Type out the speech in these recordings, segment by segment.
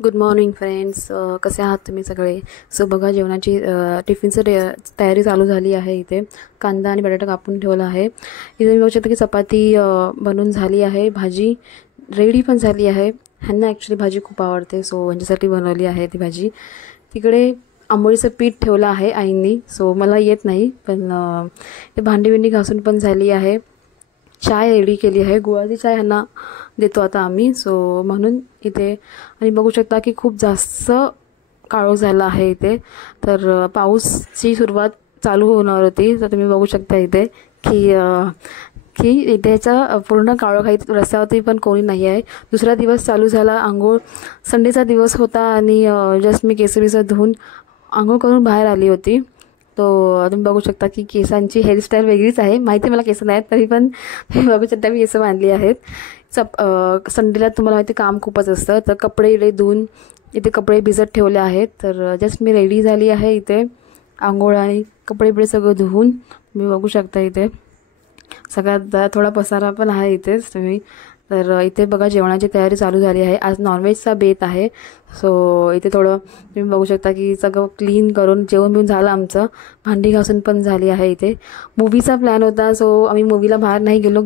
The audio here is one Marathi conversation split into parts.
Good morning friends. कसे आहात तुम्ही सगळे? सो बघा, जेवणाची टिफिनचं तयारी चालू झाली आहे. इथे कांदा आणि बटाटा कापून ठेवला आहे. इथे मी बघू शकते की चपाती बनवून झाली आहे, भाजी रेडी पण झाली आहे. ह्यांना ॲक्च्युली भाजी खूप आवडते, सो ह्यांच्यासाठी बनवली आहे ती भाजी. तिकडे आंबोळीचं पीठ ठेवलं आहे आईंनी, सो मला येत नाही, पण ते भांडी बिंडी घासून पण झाली आहे. चाय रेडी केली आहे, गुळाची चाय ह्यांना देतो आता आम्ही, सो म्हणून इथे. आणि बघू शकता की खूप जास्त काळोख झाला आहे इथे. तर पाऊसची सुरुवात चालू होणार होती, तर तुम्ही बघू शकता इथे की की इथेचा पूर्ण काळोख आहे. रस्त्यावरती पण कोणी नाही आहे. दुसरा दिवस चालू झाला. आंघोळ संडेचा दिवस होता आणि जस्ट मी केसरीचं धुवून आंघोळ करून बाहेर आली होती. तो तुम्ही बघू शकता की केसांची हेअरस्टाईल वेगळीच आहे. माहिती मला केस नाहीत, तरी पण तुम्ही बघू शकता मी केस बांधली आहेत. संडेला तुम्हाला माहिती काम खूपच असतं. तर कपडे इथे धुवून इथे कपडे भिजत ठेवले आहेत. तर जस्ट मी रेडी झाली आहे इथे. आंघोळ आणि कपडे बिडे सगळं धुवून तुम्ही बघू शकता इथे. सगळ्यात थोडा पसारा पण आहे इथेच तुम्ही. तर इथे बघा, जेवणाची तयारी चालू झाली आहे. आज नॉनव्हेजचा बेत आहे, सो इथे थोडं तुम्ही बघू शकता की सगळं क्लीन करून जेवण बिवून झालं आमचं. भांडी घासून पण झाली आहे इथे. मूवीचा प्लॅन होता, सो आम्ही मूवीला बाहेर नाही गेलो,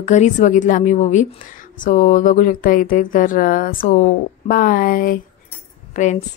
घरीच बघितलं आम्ही मूवी. सो बघू शकता इथे. तर सो बाय फ्रेंड्स.